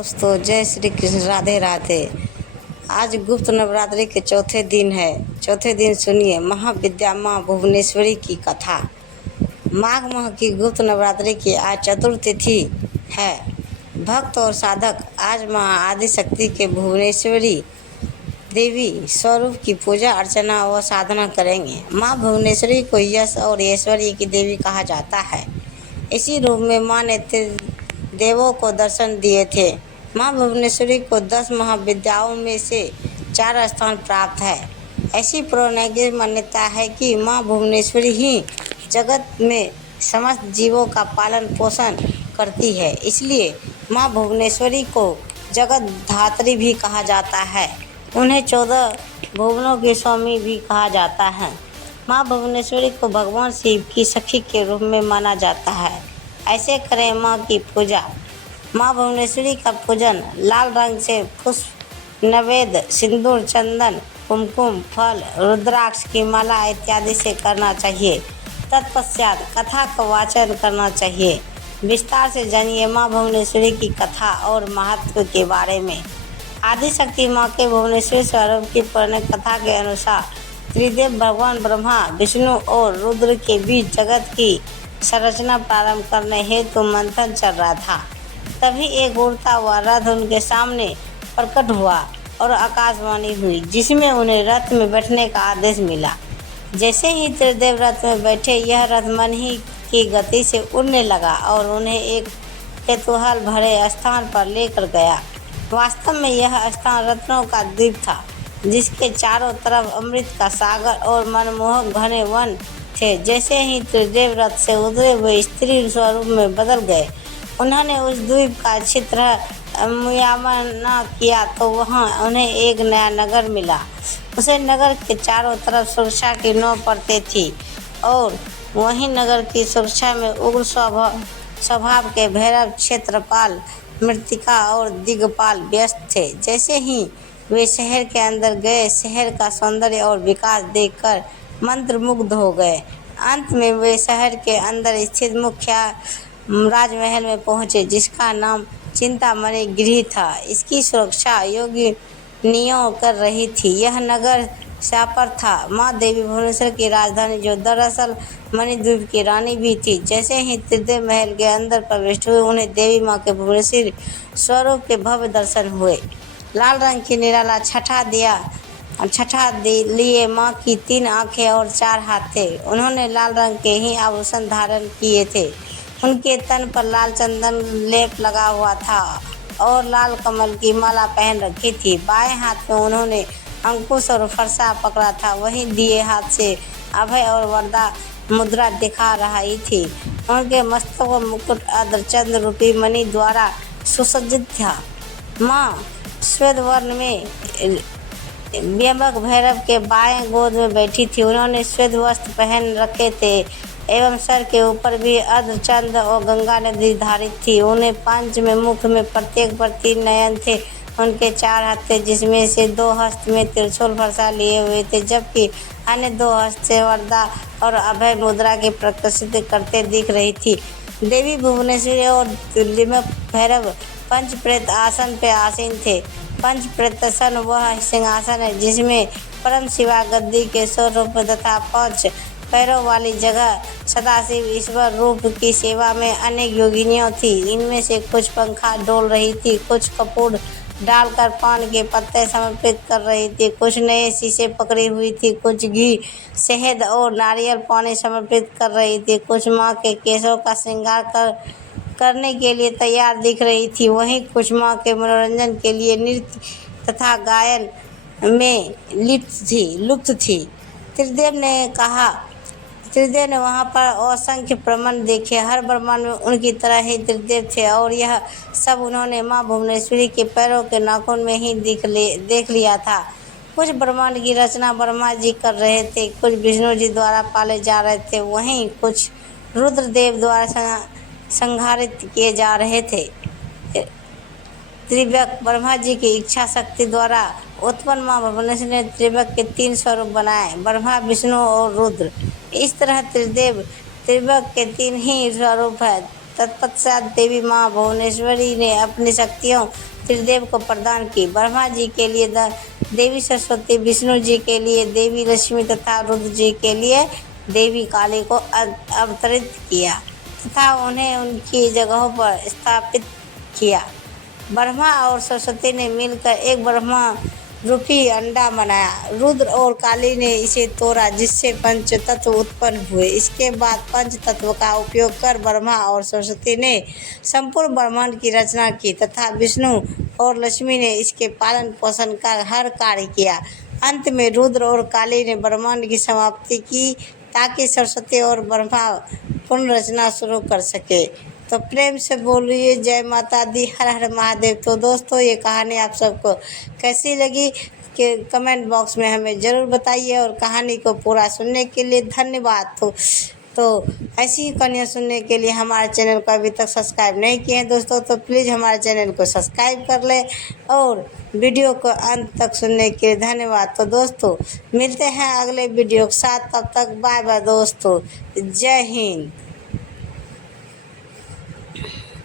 दोस्तों, जय श्री कृष्ण, राधे राधे। आज गुप्त नवरात्रि के चौथे दिन है। चौथे दिन सुनिए महाविद्या माँ भुवनेश्वरी की कथा। माघ माह की गुप्त नवरात्रि की आज चतुर्थ तिथि है। भक्त और साधक आज माँ आदिशक्ति के भुवनेश्वरी देवी स्वरूप की पूजा अर्चना व साधना करेंगे। माँ भुवनेश्वरी को यश और ऐश्वर्य की देवी कहा जाता है। इसी रूप में माँ ने देवों को दर्शन दिए थे। माँ भुवनेश्वरी को 10 महाविद्याओं में से 4 स्थान प्राप्त है। ऐसी पौराणिक मान्यता है कि माँ भुवनेश्वरी ही जगत में समस्त जीवों का पालन पोषण करती है। इसलिए माँ भुवनेश्वरी को जगत धात्री भी कहा जाता है। उन्हें 14 भुवनों के स्वामी भी कहा जाता है। माँ भुवनेश्वरी को भगवान शिव की सखी के रूप में माना जाता है। ऐसे करें माँ की पूजा। माँ भुवनेश्वरी का पूजन लाल रंग से पुष्प, नैवेद्य, सिंदूर, चंदन, कुमकुम, फल, रुद्राक्ष की माला इत्यादि से करना चाहिए। तत्पश्चात कथा का वाचन करना चाहिए। विस्तार से जानिए माँ भुवनेश्वरी की कथा और महत्व के बारे में। आदिशक्ति माँ के भुवनेश्वरी स्वरूप की पौराणिक कथा के अनुसार त्रिदेव भगवान ब्रह्मा, विष्णु और रुद्र के बीच जगत की संरचना प्रारंभ करने हेतु मंथन चल रहा था। तभी एक उड़ता हुआ रथ उनके सामने प्रकट हुआ और आकाशवाणी हुई, जिसमें उन्हें रथ में बैठने का आदेश मिला। जैसे ही त्रिदेव रथ में बैठे, यह रथ मन ही की गति से उड़ने लगा और उन्हें एक कौतूहल भरे स्थान पर लेकर गया। वास्तव में यह स्थान रत्नों का द्वीप था, जिसके चारों तरफ अमृत का सागर और मनमोहक घने वन थे। जैसे ही त्रिदेव रथ से उतरे हुए स्त्री स्वरूप में बदल गए। उन्होंने उस द्वीप का अच्छी तरह मुआयना किया तो वहाँ उन्हें एक नया नगर मिला। उसे नगर के चारों तरफ सुरक्षा की 9 परतें थी और वहीं नगर की सुरक्षा में उग्र स्वभाव के भैरव, क्षेत्रपाल, मृत्तिका और दिग्पाल व्यस्त थे। जैसे ही वे शहर के अंदर गए, शहर का सौंदर्य और विकास देखकर मंत्रमुग्ध हो गए। अंत में वे शहर के अंदर स्थित मुख्य राजमहल में पहुंचे, जिसका नाम चिंतामणि गृह था। इसकी सुरक्षा योगिनियों कर रही थी। यह नगर शापर था माँ देवी भुवनेश्वर की राजधानी, जो दरअसल मणिद्वीप की रानी भी थी। जैसे ही त्रिदेव महल के अंदर प्रविष्ट हुए, उन्हें देवी माँ के भुवनेश्वरी स्वरूप के भव्य दर्शन हुए। लाल रंग की निराला छठा लिए माँ की 3 आँखें और 4 हाथ थे। उन्होंने लाल रंग के ही आभूषण धारण किए थे। उनके तन पर लाल चंदन लेप लगा हुआ था और लाल कमल की माला पहन रखी थी। बाएं हाथ में उन्होंने अंकुश और फरसा पकड़ा था, वहीं दिए हाथ से अभय और वरदा मुद्रा दिखा रही थी। उनके मस्तक व मुकुट अर्धचंद्र रूपी मणि द्वारा सुसज्जित था। माँ श्वेत वर्ण में व्यंबक भैरव के बाएं गोद में बैठी थी। उन्होंने श्वेत वस्त्र पहन रखे थे एवं सर के ऊपर भी अर्धचंद्र और गंगा नदी धारित थी। उन्हें पंच में मुख में प्रत्येक पर 3 नयन थे। उनके 4 हाथ थे, जिसमें से 2 हस्त में त्रिशूल फरसा लिए हुए थे, जबकि अन्य 2 हस्त से वरदा और अभय मुद्रा की प्रदर्शित करते दिख रही थी। देवी भुवनेश्वरी और त्रिदिव्य भैरव पंच प्रेत आसन पे आसीन थे। पंच प्रेतासन वह सिंहासन है जिसमें परम शिवा गद्दी के स्वरूप तथा 5 पैरों वाली जगह सदाशिव ईश्वर रूप की सेवा में अनेक योगिनियाँ थी। इनमें से कुछ पंखा डोल रही थी, कुछ कपूर डालकर पान के पत्ते समर्पित कर रही थी, कुछ नए शीशे पकड़ी हुई थी, कुछ घी, शहद और नारियल पानी समर्पित कर रही थी, कुछ माँ के केशों का श्रृंगार करने के लिए तैयार दिख रही थी। वहीं कुछ माँ के मनोरंजन के लिए नृत्य तथा गायन में लुप्त थी। त्रिदेव ने वहाँ पर असंख्य ब्रह्मांड देखे। हर ब्रह्मांड में उनकी तरह ही त्रिदेव थे और यह सब उन्होंने माँ भुवनेश्वरी के पैरों के नाखून में ही देख लिया था। कुछ ब्रह्मांड की रचना ब्रह्मा जी कर रहे थे, कुछ विष्णु जी द्वारा पाले जा रहे थे, वहीं कुछ रुद्रदेव द्वारा संहारित किए जा रहे थे। त्रिव्यक ब्रह्मा जी की इच्छा शक्ति द्वारा उत्पन्न माँ भुवनेश्वरी ने त्रिव्यक के 3 स्वरूप बनाए, ब्रह्मा, विष्णु और रुद्र। इस तरह त्रिव्यक के 3 ही स्वरूप है। तत्पश्चात देवी माँ भुवनेश्वरी ने अपनी शक्तियों त्रिदेव को प्रदान की। ब्रह्मा जी के लिए देवी सरस्वती, विष्णु जी के लिए देवी लक्ष्मी तथा रुद्र जी के लिए देवी काली को अवतरित किया तथा उन्हें उनकी जगहों पर स्थापित किया। ब्रह्मा और सरस्वती ने मिलकर एक ब्रह्मा रूपी अंडा बनाया। रुद्र और काली ने इसे तोड़ा, जिससे पंच तत्व उत्पन्न हुए। इसके बाद पंच तत्व का उपयोग कर ब्रह्मा और सरस्वती ने संपूर्ण ब्रह्मांड की रचना की तथा विष्णु और लक्ष्मी ने इसके पालन पोषण का हर कार्य किया। अंत में रुद्र और काली ने ब्रह्मांड की समाप्ति की ताकि सरस्वती और ब्रह्मा पुनर्रचना शुरू कर सके। तो प्रेम से बोलिए जय माता दी, हर हर महादेव। तो दोस्तों, ये कहानी आप सबको कैसी लगी कि कमेंट बॉक्स में हमें ज़रूर बताइए और कहानी को पूरा सुनने के लिए धन्यवाद। तो ऐसी ही कहानियाँ सुनने के लिए हमारे चैनल को अभी तक सब्सक्राइब नहीं किए हैं दोस्तों, तो प्लीज़ हमारे चैनल को सब्सक्राइब कर लें और वीडियो को अंत तक सुनने के लिए धन्यवाद। तो दोस्तों, मिलते हैं अगले वीडियो के साथ, तब तक बाय बाय दोस्तों, जय हिंद।